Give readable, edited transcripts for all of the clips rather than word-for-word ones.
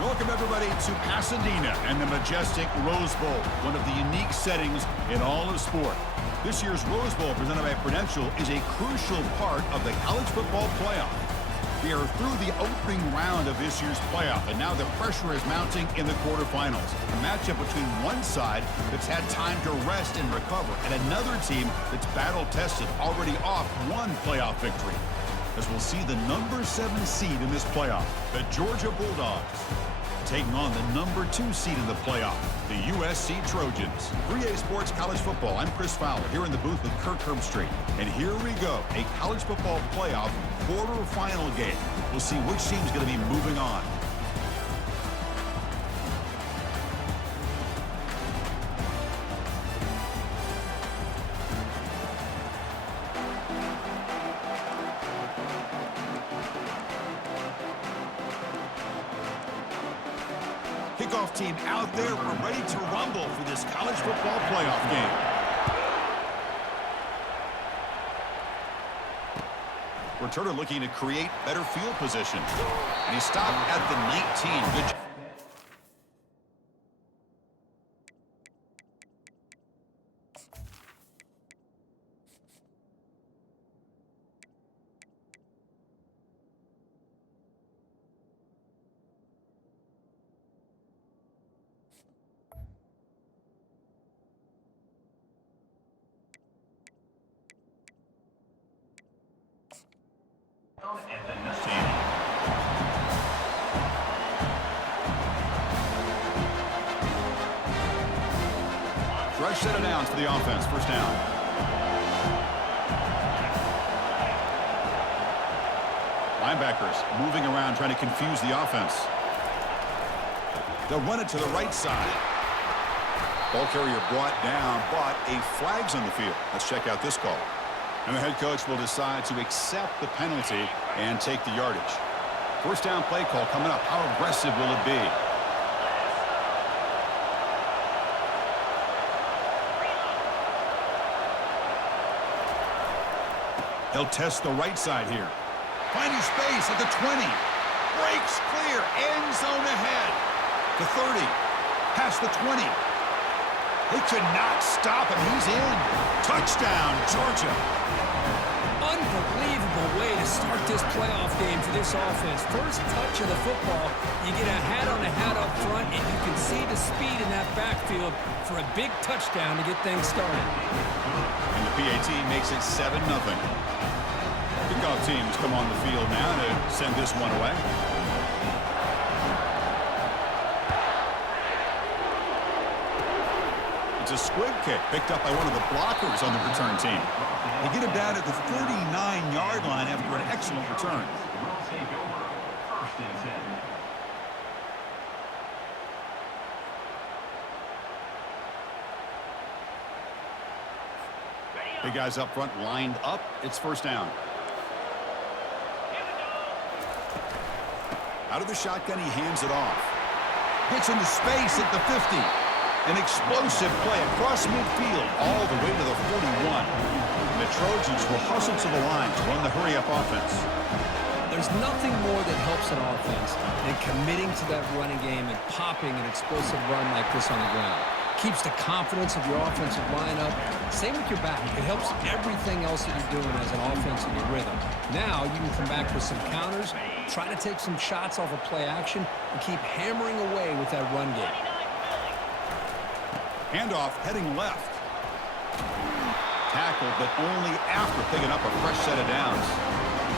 Welcome, everybody, to Pasadena and the majestic Rose Bowl, one of the unique settings in all of sport. This year's Rose Bowl, presented by Prudential, is a crucial part of the college football playoff. We are through the opening round of this year's playoff, and now the pressure is mounting in the quarterfinals. A matchup between one side that's had time to rest and recover, and another team that's battle-tested, already off one playoff victory. As we'll see the number 7 seed in this playoff, the Georgia Bulldogs, taking on the number 2 seed in the playoff, the USC Trojans. 3A Sports College Football, I'm Chris Fowler, here in the booth with Kirk Herbstreit. And here we go, a college football playoff quarterfinal game. We'll see which team's going to be moving on. Kickoff team out there. We're ready to rumble for this college football playoff game. Returner looking to create better field position. And he stopped at the 19. Good job. Fresh set of downs for the offense. First down. Linebackers moving around, trying to confuse the offense. They'll run it to the right side. Ball carrier brought down, but a flag's on the field. Let's check out this call. And the head coach will decide to accept the penalty and take the yardage. First down play call coming up. How aggressive will it be? He'll test the right side here. Finding space at the 20. Breaks clear. End zone ahead. The 30. Past the 20. They could not stop him. He's in. Touchdown, Georgia. Unbelievable way to start this playoff game for this offense. First touch of the football, you get a hat on a hat up front, and you can see the speed in that backfield for a big touchdown to get things started. And the PAT makes it 7-0. Kickoff teams come on the field now to send this one away. It's a squib kick picked up by one of the blockers on the return team. They get him down at the 49-yard line after an excellent return. Big guys up front lined up. It's first down. Out of the shotgun, he hands it off. Gets into space at the 50. An explosive play across midfield all the way to the 41. The Trojans will hustle to the line to run the hurry-up offense. There's nothing more that helps an offense than committing to that running game and popping an explosive run like this on the ground. Keeps the confidence of your offensive lineup. Same with your back. It helps everything else that you're doing as an offense in your rhythm. Now you can come back with some counters, try to take some shots off of play action, and keep hammering away with that run game. Handoff heading left. Tackle, but only after picking up a fresh set of downs.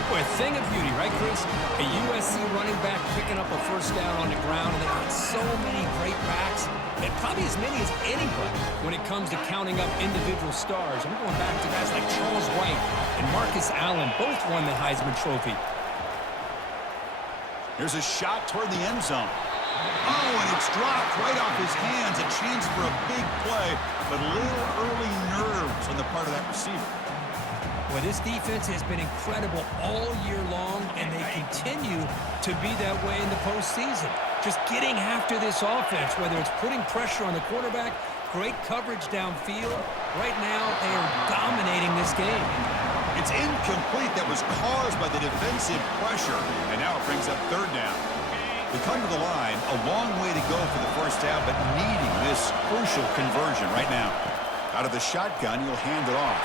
Boy, a thing of beauty, right, Chris? A USC running back picking up a first down on the ground, and they've got so many great backs, and probably as many as anybody when it comes to counting up individual stars. I'm going back to guys like Charles White and Marcus Allen, both won the Heisman Trophy. Here's a shot toward the end zone. Oh, and it's dropped right off his hands. A chance for a big play, but little early nerves on the part of that receiver. Well, this defense has been incredible all year long, and they continue to be that way in the postseason. Just getting after this offense, whether it's putting pressure on the quarterback, great coverage downfield. Right now, they are dominating this game. It's incomplete. That was caused by the defensive pressure, and now it brings up third down. They come to the line, a long way to go for the first down, but needing this crucial conversion right now. Out of the shotgun, he'll hand it off.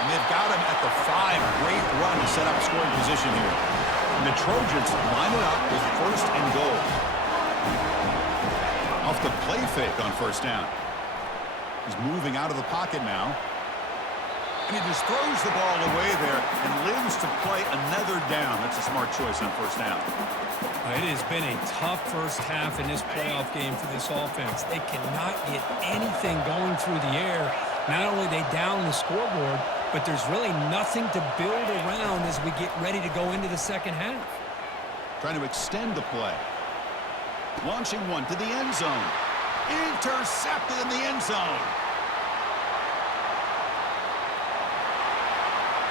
And they've got him at the 5. Great run to set up scoring position here. And the Trojans line it up with first and goal. Off the play fake on first down. He's moving out of the pocket now. And he just throws the ball away there and lives to play another down. That's a smart choice on first down. It has been a tough first half in this playoff game for this offense. They cannot get anything going through the air. Not only they down the scoreboard, but there's really nothing to build around as we get ready to go into the second half. Trying to extend the play. Launching one to the end zone. Intercepted in the end zone.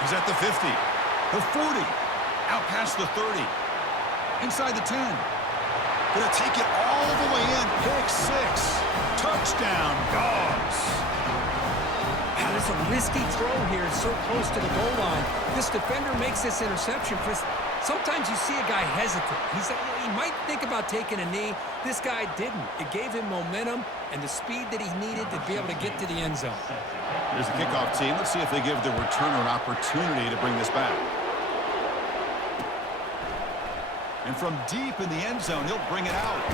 He's at the 50, the 40, out past the 30, inside the 10. Gonna take it all the way in. Pick 6. Touchdown, Dogs. It's a risky throw here. It's so close to the goal line. This defender makes this interception. Chris, sometimes you see a guy hesitate. He might think about taking a knee. This guy didn't. It gave him momentum and the speed that he needed to be able to get to the end zone. Here's the kickoff team. Let's see if they give the returner an opportunity to bring this back. And from deep in the end zone, he'll bring it out.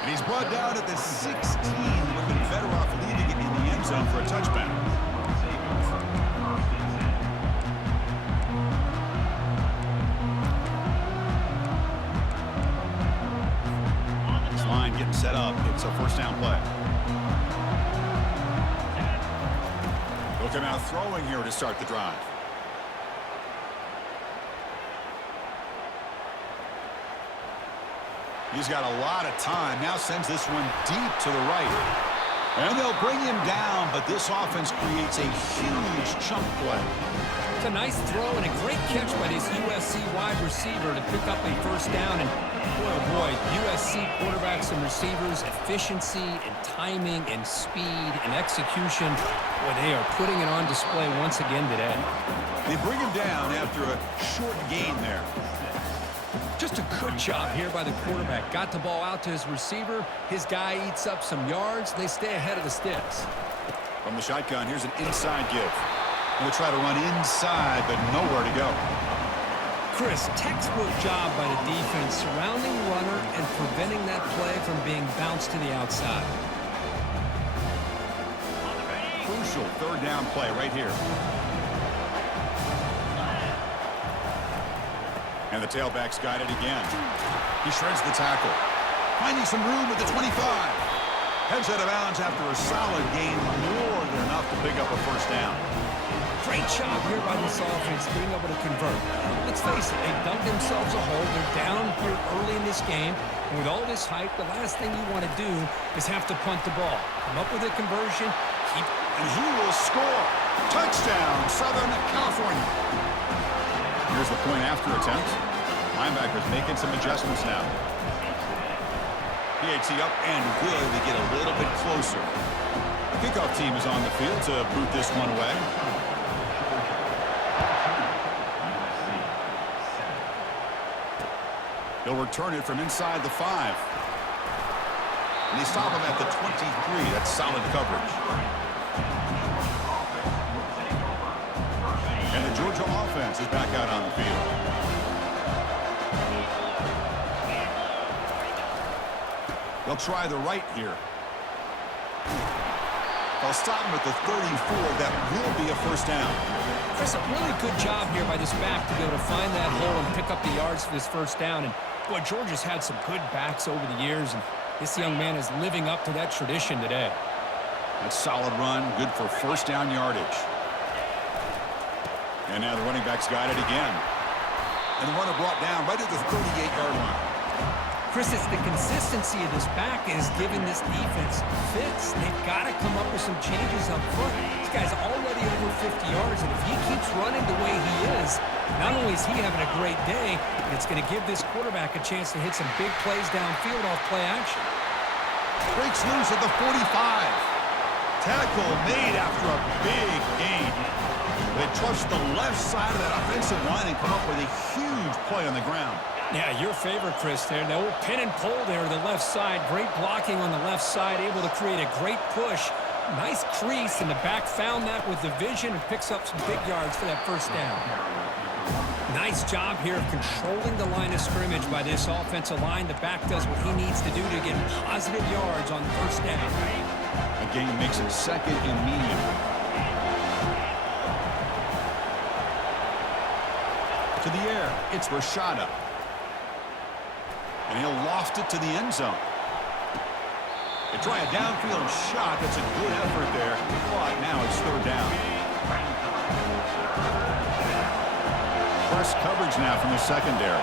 And he's brought down at the 16. Would have been better off leaving it in the end zone for a touchback. This line getting set up. It's a first down play. They'll come out throwing here to start the drive. He's got a lot of time. Now sends this one deep to the right. And they'll bring him down, but this offense creates a huge chunk play. It's a nice throw and a great catch by this USC wide receiver to pick up a first down. And boy, oh boy, USC quarterbacks and receivers, efficiency and timing and speed and execution. Boy, they are putting it on display once again today. They bring him down after a short gain there. Just a good job here by the quarterback. Got the ball out to his receiver. His guy eats up some yards. They stay ahead of the sticks. From the shotgun, here's an inside give. And they try to run inside, but nowhere to go. Chris, textbook job by the defense, surrounding the runner and preventing that play from being bounced to the outside. Crucial third down play right here. And the tailback's got it again. He shreds the tackle. Finding some room at the 25. Heads out of bounds after a solid gain, more than enough to pick up a first down. Great job here by this offense being able to convert. Let's face it, they dug themselves a hole. They're down here early in this game. And with all this hype, the last thing you want to do is have to punt the ball. Come up with a conversion. And he will score. Touchdown, Southern California. Here's the point after attempt. Linebackers making some adjustments now. PAT up and good. They get a little bit closer. The kickoff team is on the field to boot this one away. They'll return it from inside the 5. And they stop him at the 23. That's solid coverage. And the Georgia offense is back out on the field. They'll try the right here. They'll stop him at the 34. That will be a first down. Chris, a really good job here by this back to be able to find that hole and pick up the yards for this first down. And, boy, Georgia's had some good backs over the years, and this young man is living up to that tradition today. That's solid run, good for first down yardage. And now the running back's got it again. And the runner brought down right at the 38-yard line. Chris, it's the consistency of this back is giving this defense fits. They've got to come up with some changes up front. This guy's already over 50 yards, and if he keeps running the way he is, not only is he having a great day, but it's going to give this quarterback a chance to hit some big plays downfield off play action. Breaks loose at the 45. Tackle made after a big gain. They trust the left side of that offensive line and come up with a huge play on the ground. Yeah, your favorite, Chris, there. The old pin and pull there to the left side. Great blocking on the left side, able to create a great push. Nice crease, and the back found that with the vision and picks up some big yards for that first down. Nice job here of controlling the line of scrimmage by this offensive line. The back does what he needs to do to get positive yards on first down. A gain makes it second and medium. To the air, it's Rashada. And he'll loft it to the end zone. They try a downfield shot. That's a good effort there. But now it's third down. Press coverage now from the secondary.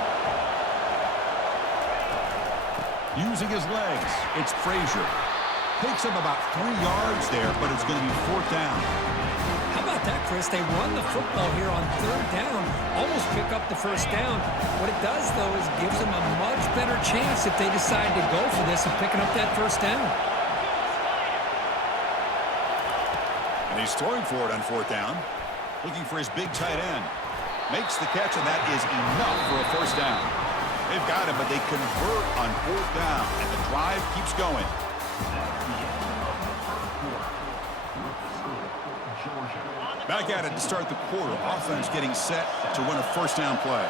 Using his legs, it's Frazier. Takes him about 3 yards there, but it's going to be fourth down. How about that, Chris? They run the football here on third down, almost pick up the first down. What it does, though, is gives them a much better chance if they decide to go for this and picking up that first down. And he's throwing for it on fourth down, looking for his big tight end. Makes the catch, and that is enough for a first down. They've got him, but they convert on fourth down, and the drive keeps going. Back at it to start the quarter. Offense getting set to run a first down play.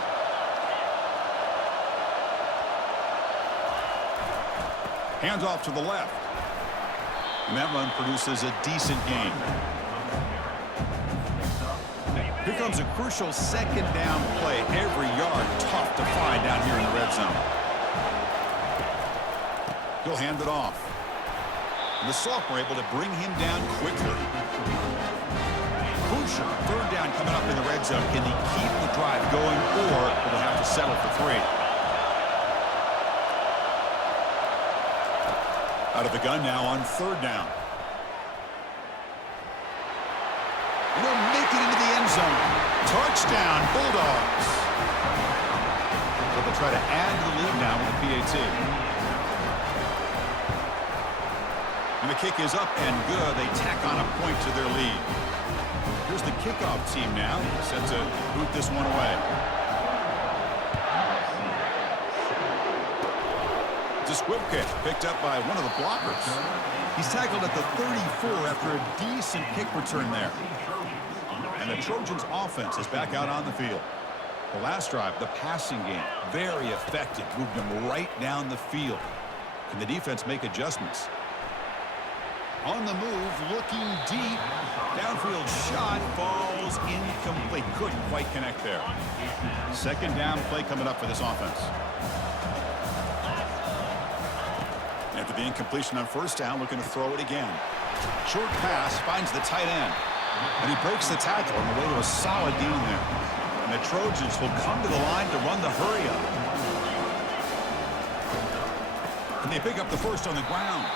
Hands off to the left. And that run produces a decent gain. Here comes a crucial second down play. Every yard tough to find down here in the red zone. He'll hand it off. And the sophomore able to bring him down quickly. Crucial third down coming up in the red zone. Can he keep the drive going, or will they have to settle for 3? Out of the gun now on third down. And they'll make it into the end zone. Touchdown, Bulldogs. So they'll try to add to the lead now with the PAT. And the kick is up and good. They tack on a point to their lead. Here's the kickoff team now, set to boot this one away. It's a squib kick picked up by one of the blockers. He's tackled at the 34 after a decent kick return there. And the Trojans offense is back out on the field. The last drive, the passing game, very effective. Moved them right down the field. Can the defense make adjustments? On the move, looking deep. Downfield shot falls incomplete. Couldn't quite connect there. Second down play coming up for this offense. After the incompletion on first down, looking to throw it again. Short pass finds the tight end. And he breaks the tackle on the way to a solid gain there. And the Trojans will come to the line to run the hurry up. And they pick up the first on the ground.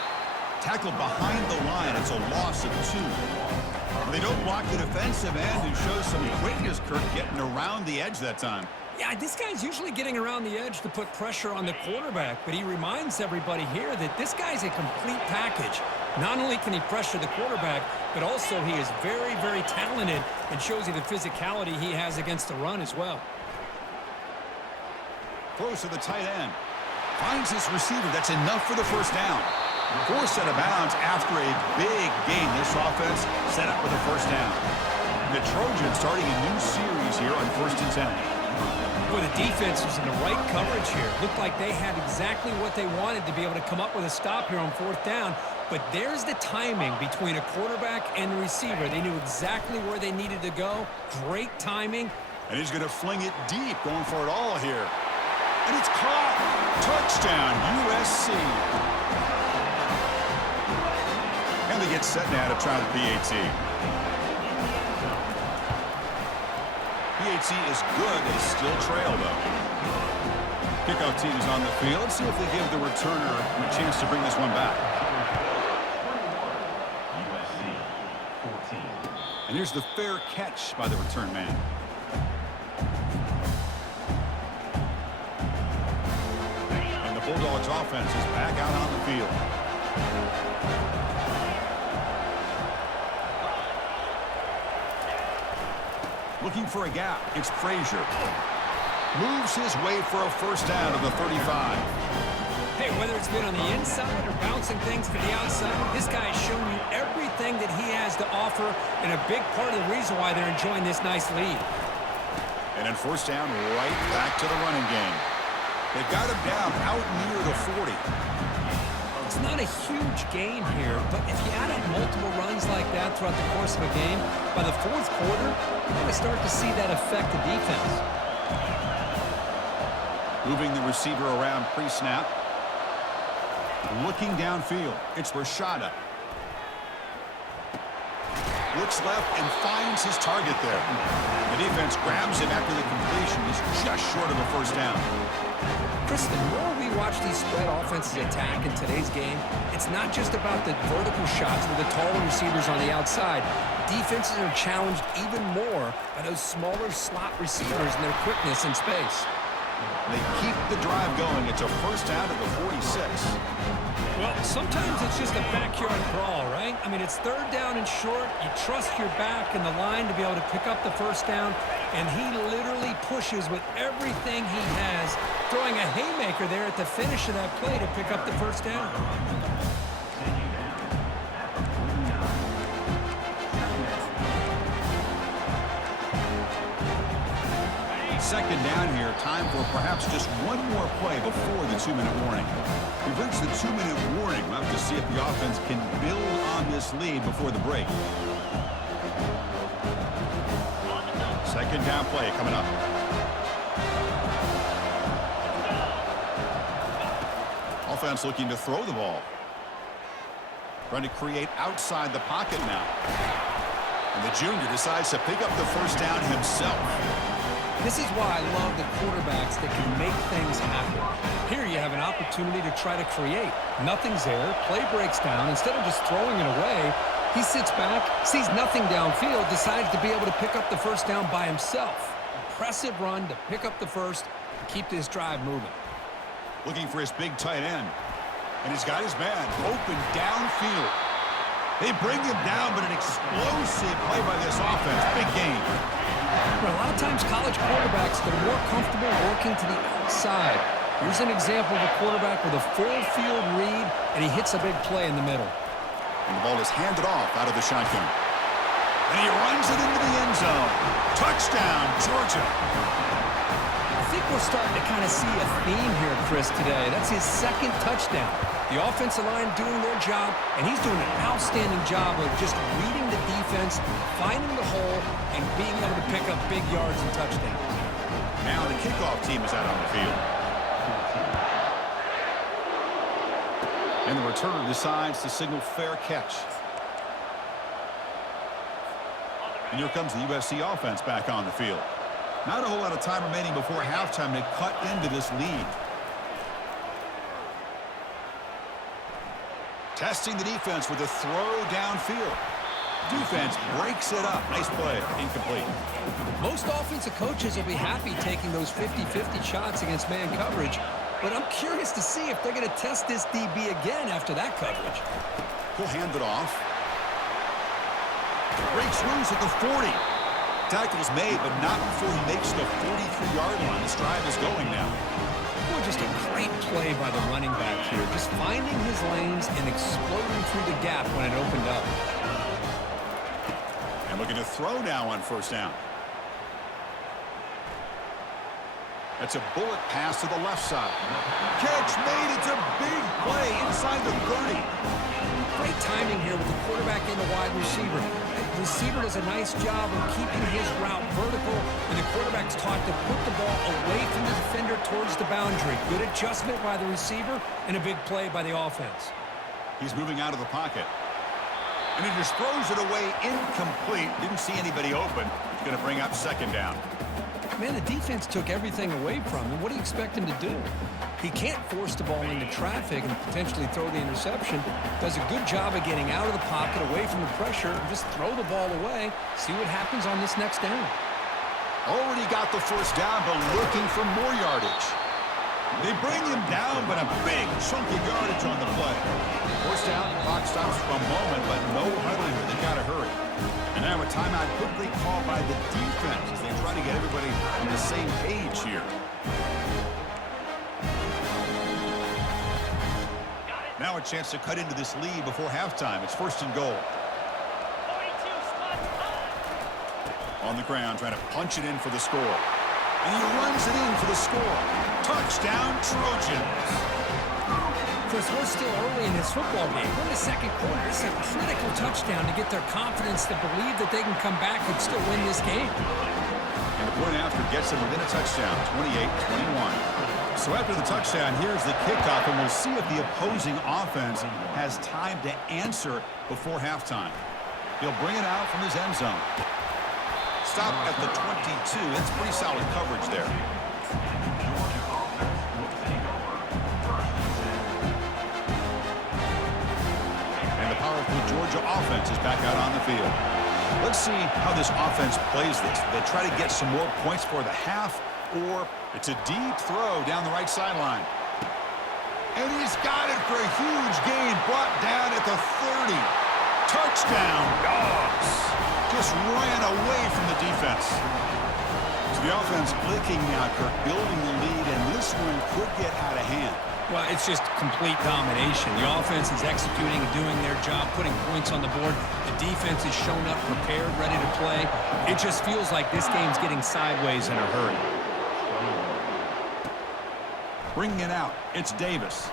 Tackled behind the line. It's a loss of 2. They don't block the defensive end and show some quickness, Kirk, getting around the edge that time. Yeah, this guy's usually getting around the edge to put pressure on the quarterback, but he reminds everybody here that this guy's a complete package. Not only can he pressure the quarterback, but also he is very, very talented and shows you the physicality he has against the run as well. Throws to the tight end. Finds his receiver. That's enough for the first down. Forced out of bounds after a big gain. This offense set up with a first down. The Trojans starting a new series here on 1st and 10. Boy, the defense was in the right coverage here. Looked like they had exactly what they wanted to be able to come up with a stop here on 4th down. But there's the timing between a quarterback and the receiver. They knew exactly where they needed to go. Great timing. And he's going to fling it deep, going for it all here. And it's caught. Touchdown, USC. And they get set now to try the PAT. PAT is good. They still trail, though. Kickoff team is on the field. Let's see if they give the returner a chance to bring this one back. And here's the fair catch by the return man. And the Bulldogs offense is back out on the field. Looking for a gap. It's Frazier. Moves his way for a first down to the 35. Hey, whether it's been on the inside or bouncing things to the outside, this guy has shown you everything that he has to offer, and a big part of the reason why they're enjoying this nice lead. And then first down, right back to the running game. They've got him down out near the 40. It's not a huge gain here, but if you add up multiple runs like that throughout the course of a game, by the fourth quarter, you're going to start to see that affect the defense. Moving the receiver around pre-snap. Looking downfield. It's Rashada. Looks left and finds his target there. The defense grabs him after the completion. He's just short of a first down. Chris, the more we watch these spread offenses attack in today's game, it's not just about the vertical shots with the taller receivers on the outside. Defenses are challenged even more by those smaller slot receivers and their quickness in space. They keep the drive going. It's a first down to the 46. Well, sometimes it's just a backyard brawl, right? I mean, it's third down and short. You trust your back and the line to be able to pick up the first down, and he literally pushes with everything he has, throwing a haymaker there at the finish of that play to pick up the first down. Second down here, time for perhaps just one more play before the 2-minute warning. We've reached the 2-minute warning. We'll have to see if the offense can build on this lead before the break. Second down play coming up. Offense looking to throw the ball. Trying to create outside the pocket now. And the junior decides to pick up the first down himself. This is why I love the quarterbacks that can make things happen. Here you have an opportunity to try to create. Nothing's there. Play breaks down. Instead of just throwing it away, he sits back, sees nothing downfield, decides to be able to pick up the first down by himself. Impressive run to pick up the first and keep this drive moving. Looking for his big tight end. And he's got his man open downfield. They bring him down, but an explosive play by this offense. Big game. A lot of times college quarterbacks, they're more comfortable working to the outside. Here's an example of a quarterback with a full field read, and he hits a big play in the middle. And the ball is handed off out of the shotgun. And he runs it into the end zone. Touchdown, Georgia. I think we're starting to kind of see a theme here, Chris, today. That's his second touchdown. The offensive line doing their job, and he's doing an outstanding job of just reading the defense, finding the hole, and being able to pick up big yards and touchdowns. Now the kickoff team is out on the field. And the returner decides to signal fair catch. And here comes the USC offense back on the field. Not a whole lot of time remaining before halftime to cut into this lead. Testing the defense with a throw downfield. Defense breaks it up. Nice play. Incomplete. Most offensive coaches will be happy taking those 50-50 shots against man coverage, but I'm curious to see if they're going to test this DB again after that coverage. He'll hand it off. Breaks loose at the 40. Tackle's made, but not before he makes the 43-yard line. This drive is going now. Well, just a great play by the running back here, just finding his lanes and exploding through the gap when it opened up. And looking to throw now on first down. That's a bullet pass to the left side. Catch made. It's a big play inside the 30. Great timing here with the quarterback and the wide receiver. The receiver does a nice job of keeping his route vertical, and the quarterback's taught to put the ball away from the defender towards the boundary. Good adjustment by the receiver and a big play by the offense. He's moving out of the pocket. And he just throws it away incomplete. Didn't see anybody open. He's going to bring up second down. Man, the defense took everything away from him. What do you expect him to do? He can't force the ball into traffic and potentially throw the interception. Does a good job of getting out of the pocket, away from the pressure, and just throw the ball away. See what happens on this next down. Already got the first down, but looking for more yardage. They bring him down, but a big chunk of yardage on the play. Forced down, clock stops for a moment, but no huddle here. They've got to hurry. And now a timeout quickly called by the defense as they try to get everybody on the same page here. Now a chance to cut into this lead before halftime. It's 1st and goal. On the ground, trying to punch it in for the score. And he runs it in for the score. Touchdown, Trojans. Chris, we're still early in this football game. We're in the second quarter. This is a critical touchdown to get their confidence to believe that they can come back and still win this game. And the point after gets them within a touchdown, 28-21. So after the touchdown, here's the kickoff, and we'll see if the opposing offense has time to answer before halftime. He'll bring it out from his end zone. Stop at the 22. That's pretty solid coverage there. And the powerful Georgia offense is back out on the field. Let's see how this offense plays this. They try to get some more points for the half, or it's a deep throw down the right sideline. And he's got it for a huge gain, brought down at the 30. Touchdown, Dogs. Just ran away from the defense. So the offense clicking now, Kirk, building the lead, and this one could get out of hand. Well, it's just complete domination. The offense is executing and doing their job, putting points on the board. The defense is shown up, prepared, ready to play. It just feels like this game's getting sideways in a hurry. Bringing it out, it's Davis.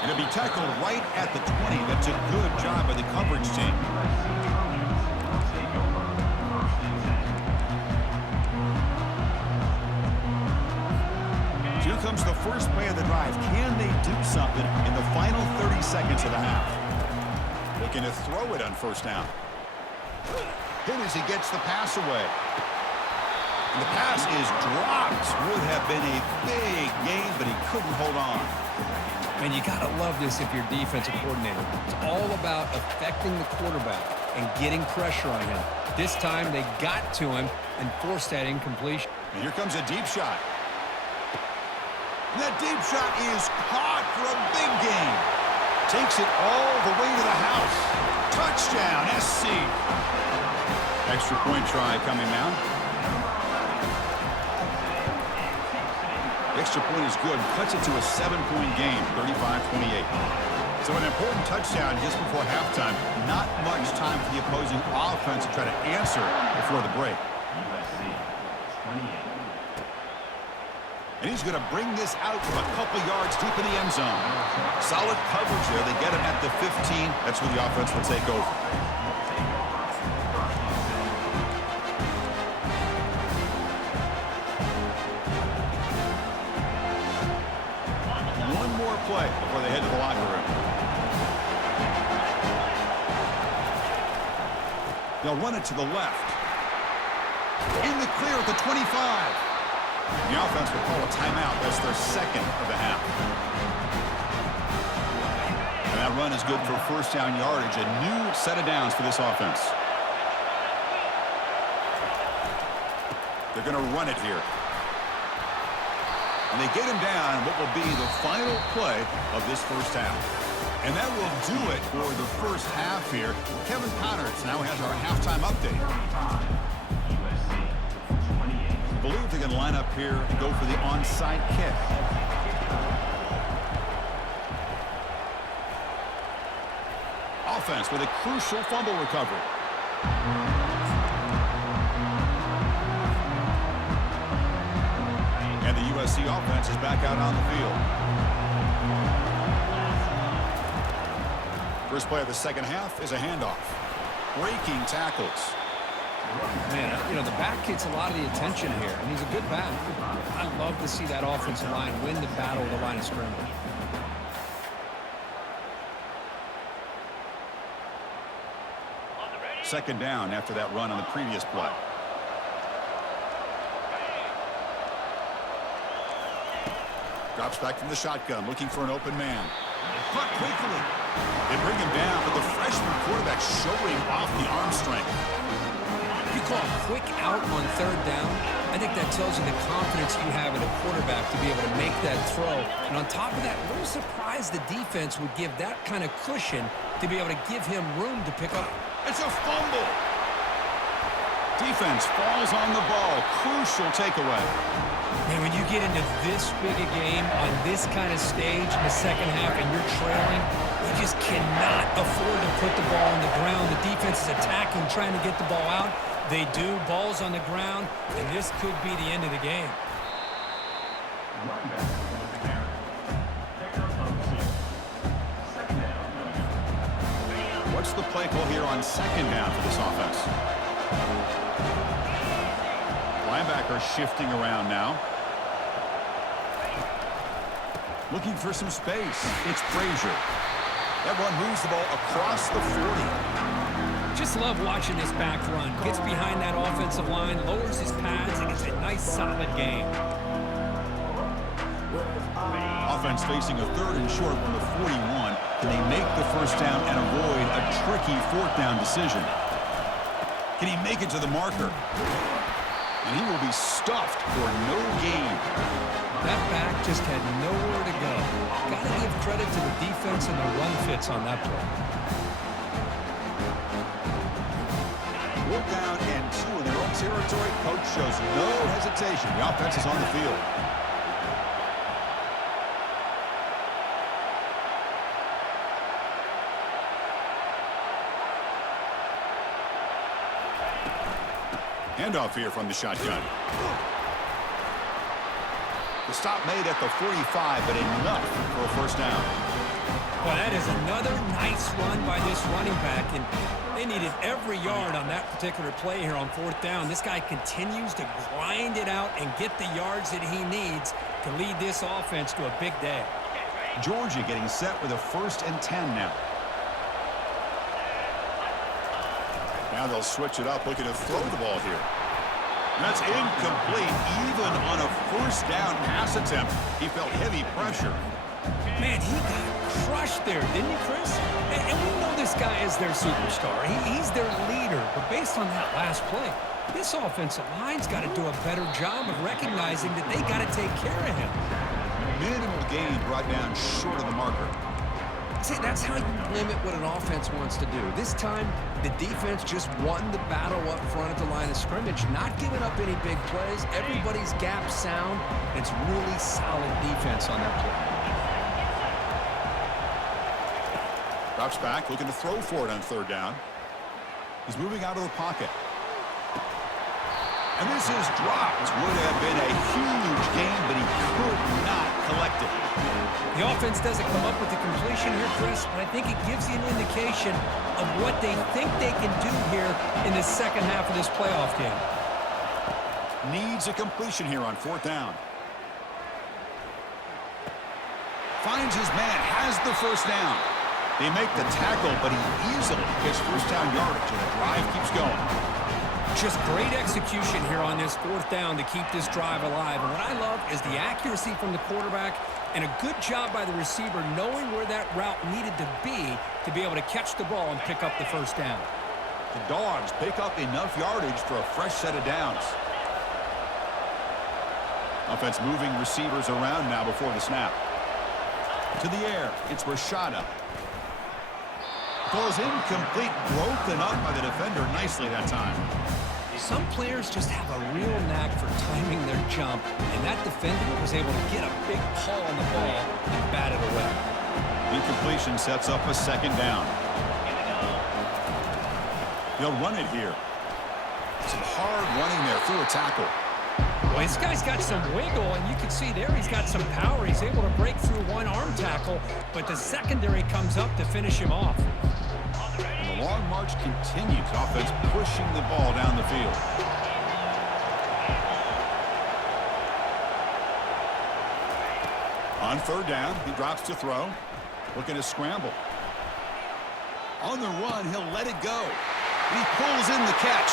And it'll be tackled right at the 20. That's a good job by the coverage team. Here comes the first play of the drive. Can they do something in the final 30 seconds of the half? Looking to throw it on 1st down. Hit as he gets the pass away. And the pass is dropped. Would have been a big gain, but he couldn't hold on. And you got to love this if you're defensive coordinator. It's all about affecting the quarterback and getting pressure on him. This time they got to him and forced that incompletion. And here comes a deep shot. And that deep shot is caught for a big gain. Takes it all the way to the house. Touchdown, SC. Extra point try coming now. Extra point is good. Cuts it to a 7-point game, 35-28. So an important touchdown just before halftime. Not much time for the opposing offense to try to answer before the break. And he's going to bring this out from a couple yards deep in the end zone. Solid coverage there. They get him at the 15. That's where the offense will take over. Play before they head to the locker room. They'll run it to the left. In the clear at the 25. The offense will call a timeout. That's their 2nd of the half. And that run is good for 1st down yardage. A new set of downs for this offense. They're going to run it here. And they get him down what will be the final play of this 1st half. And that will do it for the 1st half here. Kevin Connors now has our halftime update. I believe they're going to line up here and go for the onside kick. Offense with a crucial fumble recovery. And the USC offense is back out on the field. First play of the 2nd half is a handoff. Breaking tackles. Man, you know, the back gets a lot of the attention here, and he's a good back. I love to see that offensive line win the battle of the line of scrimmage. Second down after that run on the previous play. Drops back from the shotgun, looking for an open man. Caught quickly. They bring him down, but the freshman quarterback showing off the arm strength. You call a quick out on third down. I think that tells you the confidence you have in a quarterback to be able to make that throw. And on top of that, a little surprised the defense would give that kind of cushion to be able to give him room to pick up. It's a fumble. Defense falls on the ball. Crucial takeaway. Man, when you get into this big a game on this kind of stage in the second half and you're trailing, you just cannot afford to put the ball on the ground. The defense is attacking, trying to get the ball out. They do. Ball's on the ground, and this could be the end of the game. What's the play call here on second down for this offense? Linebacker shifting around now. Looking for some space. It's Frazier. That run moves the ball across the 40. Just love watching this back run. Gets behind that offensive line, lowers his pads, and gets a nice, solid game. Offense facing a third and short from the 41. Can they make the first down and avoid a tricky fourth down decision? Can he make it to the marker? And he will be stuffed for no gain. That back just had nowhere to go. Got to give credit to the defense and the run fits on that play. We're down and 2 in their own territory. Coach shows no hesitation. The offense is on the field. Handoff here from the shotgun. The stop made at the 45, but enough for a first down. Well, that is another nice run by this running back, and they needed every yard on that particular play here on fourth down. This guy continues to grind it out and get the yards that he needs to lead this offense to a big day. Georgia getting set with a 1st and 10 now. Now they'll switch it up, looking to throw the ball here. And that's incomplete, even on a first down pass attempt. He felt heavy pressure. Man, he got crushed there, didn't he, Chris? And we know this guy is their superstar. He's their leader. But based on that last play, this offensive line's got to do a better job of recognizing that they got to take care of him. Minimal gain brought down short of the marker. See, that's how you limit what an offense wants to do. This time, the defense just won the battle up front at the line of scrimmage, not giving up any big plays. Everybody's gap sound. It's really solid defense on that play. Drops back, looking to throw for it on third down. He's moving out of the pocket. And this is dropped. Would have been a huge game, but he could not collect it. The offense doesn't come up with the completion here, Chris, but I think it gives you an indication of what they think they can do here in the second half of this playoff game. Needs a completion here on fourth down. Finds his man, has the first down. They make the tackle, but he easily gets first down yardage, and the drive keeps going. Just great execution here on this fourth down to keep this drive alive. And what I love is the accuracy from the quarterback and a good job by the receiver knowing where that route needed to be able to catch the ball and pick up the first down. The Dogs pick up enough yardage for a fresh set of downs. Offense moving receivers around now before the snap. To the air, it's Rashada. Ball is incomplete, broken up by the defender nicely that time. Some players just have a real knack for timing their jump, and that defender was able to get a big paw on the ball and bat it away. Incompletion sets up a second down. They'll run it here. Some hard running there through a tackle. Well, this guy's got some wiggle, and you can see there he's got some power. He's able to break through one arm tackle, but the secondary comes up to finish him off. And the long march continues. Offense pushing the ball down the field. On third down, he drops to throw. Looking to scramble. On the run, he'll let it go. He pulls in the catch.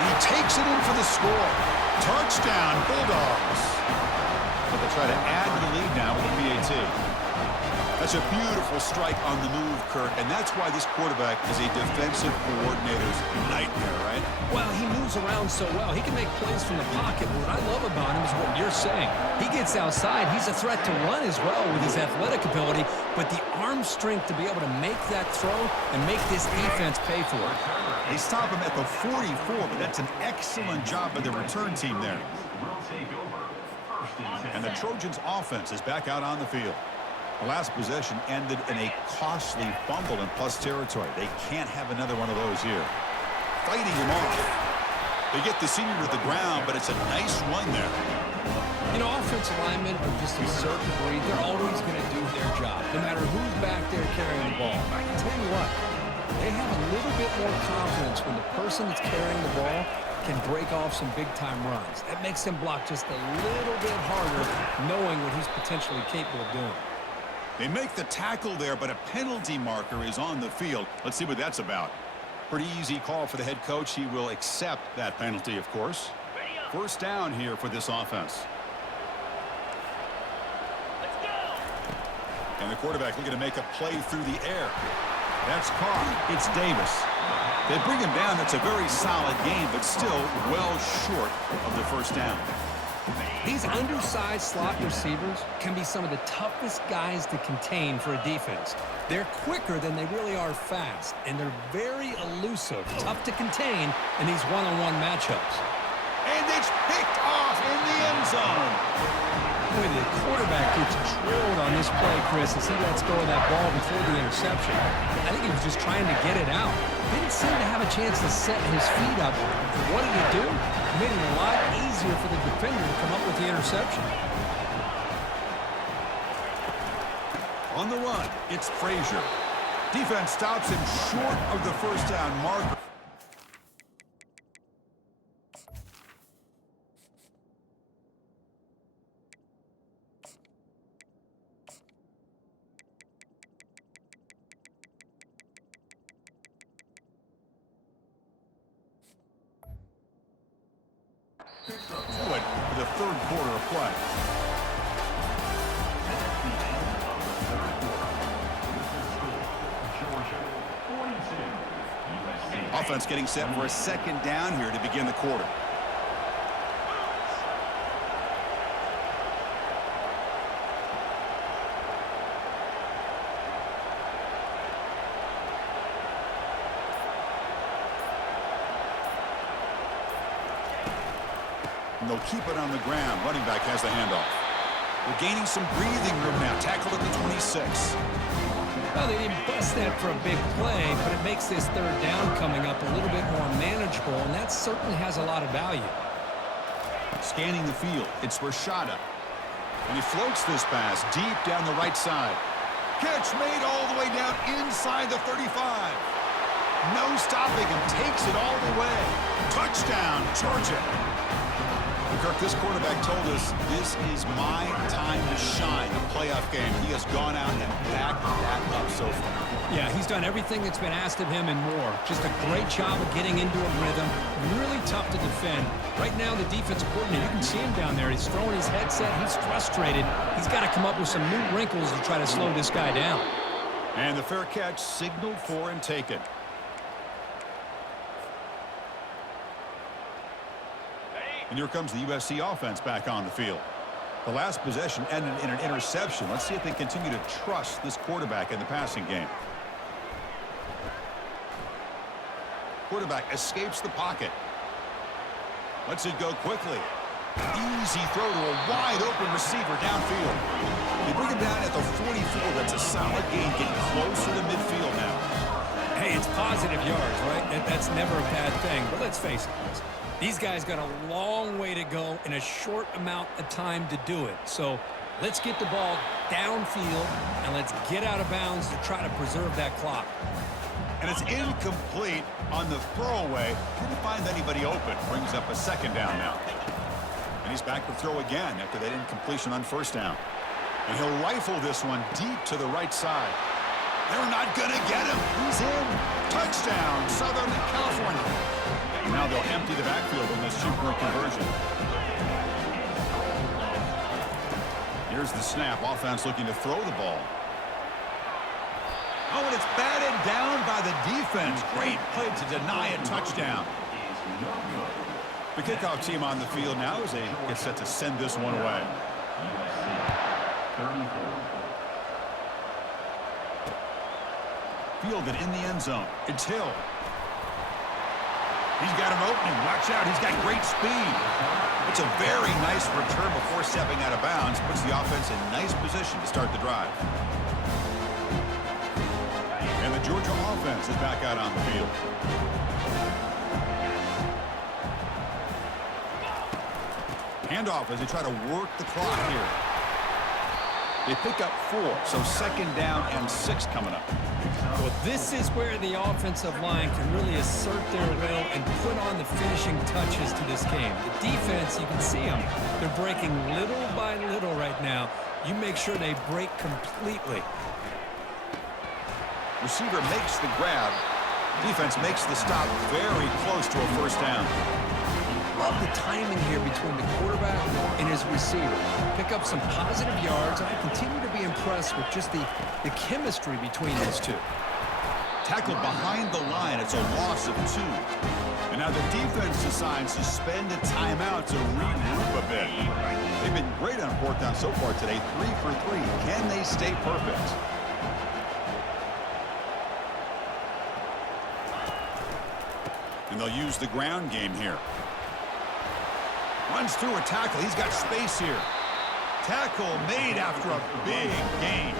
And he takes it in for the score. Touchdown, Bulldogs. But they'll try to add to the lead now with a PAT. A That's a beautiful strike on the move, Kurt, and that's why this quarterback is a defensive coordinator's nightmare, right? Well, he moves around so well. He can make plays from the pocket. What I love about him is what you're saying. He gets outside. He's a threat to run as well with his athletic ability, but the arm strength to be able to make that throw and make this defense pay for it. They stop him at the 44, but that's an excellent job by the return team there. And the Trojans' offense is back out on the field. The last possession ended in a costly fumble in plus territory. They can't have another one of those here. Fighting him off. They get the senior to the ground, but it's a nice run there. You know, offensive linemen are just a certain breed. They're always going to do their job, no matter who's back there carrying the ball. I can tell you what, they have a little bit more confidence when the person that's carrying the ball can break off some big-time runs. That makes him block just a little bit harder, knowing what he's potentially capable of doing. They make the tackle there, but a penalty marker is on the field. Let's see what that's about. Pretty easy call for the head coach. He will accept that penalty, of course. First down here for this offense. And the quarterback looking to make a play through the air. That's caught. It's Davis. They bring him down. That's a very solid game, but still well short of the first down. These undersized slot receivers can be some of the toughest guys to contain for a defense. They're quicker than they really are fast, and they're very elusive, tough to contain in these one-on-one matchups. And it's picked off in the end zone. Boy, the quarterback gets drilled on this play, Chris, as he lets go of that ball before the interception. I think he was just trying to get it out. Didn't seem to have a chance to set his feet up. What did he do? Made it a lot easier for the defender to come up with the interception. On the run, it's Frazier. Defense stops him short of the first down marker. For the third quarter of play. Offense getting set for a second down here to begin the quarter. And they'll keep it on the ground. Running back has the handoff. We're gaining some breathing room now. Tackled at the 26. Well, they didn't bust that for a big play, but it makes this third down coming up a little bit more manageable, and that certainly has a lot of value. Scanning the field, it's Rashada. And he floats this pass deep down the right side. Catch made all the way down inside the 35. No stopping him, takes it all the way. Touchdown, Georgia. Kirk, this quarterback told us this is my time to shine, a playoff game. He has gone out and backed that up so far. Yeah, he's done everything that's been asked of him and more. Just a great job of getting into a rhythm. Really tough to defend. Right now, the defensive coordinator, you can see him down there. He's throwing his headset. He's frustrated. He's got to come up with some new wrinkles to try to slow this guy down. And the fair catch signaled for and taken. And here comes the USC offense back on the field. The last possession ended in an interception. Let's see if they continue to trust this quarterback in the passing game. Quarterback escapes the pocket. Lets it go quickly. Easy throw to a wide-open receiver downfield. They bring him down at the 44. That's a solid gain, getting closer to midfield now. Hey, it's positive yards, right? That's never a bad thing. But let's face it, guys. These guys got a long way to go in a short amount of time to do it. So let's get the ball downfield, and let's get out of bounds to try to preserve that clock. And it's incomplete on the throwaway. Couldn't find anybody open. Brings up a second down now. And he's back to throw again after that incompletion on first down. And he'll rifle this one deep to the right side. They're not going to get him. He's in. Touchdown, Southern California. Now they'll empty the backfield on this two-point conversion. Here's the snap. Offense looking to throw the ball. Oh, and it's batted down by the defense. Great play to deny a touchdown. The kickoff team on the field now as they get set to send this one away. Fielded in the end zone. It's Hill. He's got an opening. Watch out. He's got great speed. It's a very nice return before stepping out of bounds. Puts the offense in nice position to start the drive. And the Georgia offense is back out on the field. Handoff as they try to work the clock here. They pick up 4, so 2nd down and 6 coming up. Well, this is where the offensive line can really assert their will and put on the finishing touches to this game. The defense, you can see them. They're breaking little by little right now. You make sure they break completely. Receiver makes the grab. Defense makes the stop very close to a first down. Love the timing here between the quarterback and his receiver. Pick up some positive yards, and I continue to be impressed with just the chemistry between these two. Tackled behind the line. It's a loss of 2. And now the defense decides to spend a timeout to regroup a bit. They've been great on fourth down so far today. 3 for 3. Can they stay perfect? And they'll use the ground game here. Runs through a tackle. He's got space here. Tackle made after a big gain.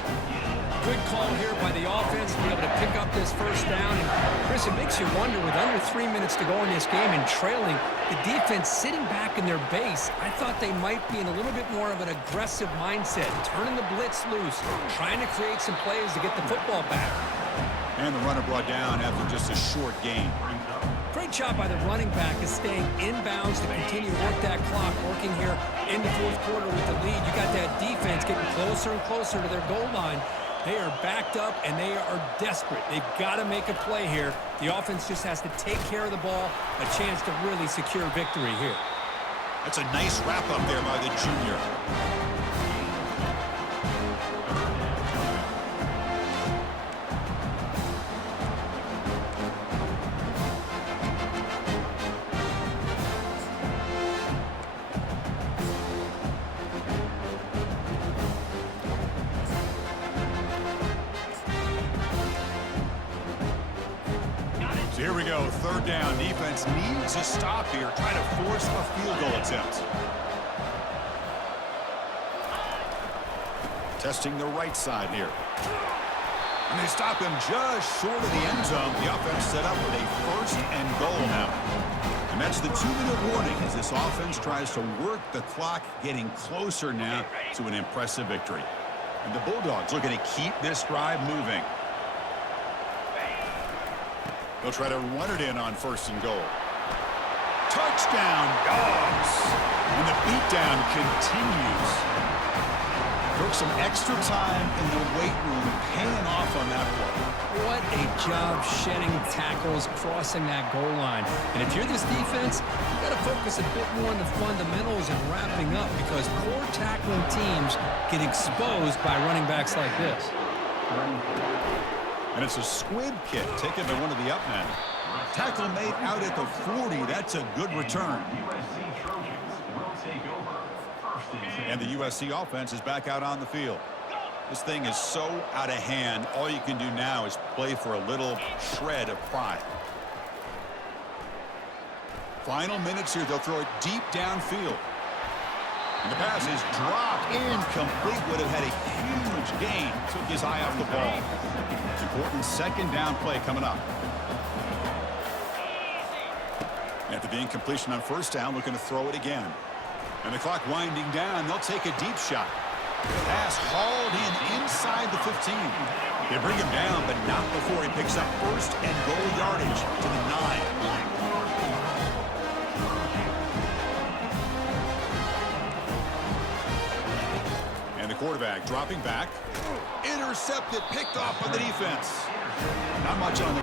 Good call here by the offense to be able to pick up this first down. And Chris, it makes you wonder, with under 3 minutes to go in this game and trailing, the defense sitting back in their base, I thought they might be in a little bit more of an aggressive mindset, turning the blitz loose, trying to create some plays to get the football back. And the runner brought down after just a short gain. Great job by the running back is staying inbounds to continue to work that clock, working here in the fourth quarter with the lead. You got that defense getting closer and closer to their goal line. They are backed up, and they are desperate. They've got to make a play here. The offense just has to take care of the ball, a chance to really secure victory here. That's a nice wrap-up there by the junior. So here we go, 3rd down. Defense needs a stop here, try to force a field goal attempt. Testing the right side here. And they stop him just short of the end zone. The offense set up with a 1st and goal now. And that's the 2-minute warning as this offense tries to work the clock, getting closer now to an impressive victory. And the Bulldogs looking to keep this drive moving. They'll try to run it in on 1st and goal. Touchdown, Dogs! And the beatdown continues. Took some extra time in the weight room, paying off on that play. What a job shedding tackles, crossing that goal line. And if you're this defense, you got to focus a bit more on the fundamentals and wrapping up, because poor tackling teams get exposed by running backs like this. And it's a squib kick taken by one of the up men. Tackle made out at the 40. That's a good return. And the USC offense is back out on the field. This thing is so out of hand. All you can do now is play for a little shred of pride. Final minutes here. They'll throw it deep downfield. And the pass is dropped. Incomplete. Would have had a huge gain. Took his eye off the ball. Important 2nd down play coming up. After the incompletion on 1st down, looking to throw it again. And the clock winding down. They'll take a deep shot. Pass hauled in inside the 15. They bring him down, but not before he picks up 1st and goal yardage to the 9. And the quarterback dropping back. Intercepted, picked off by the defense. Not much on the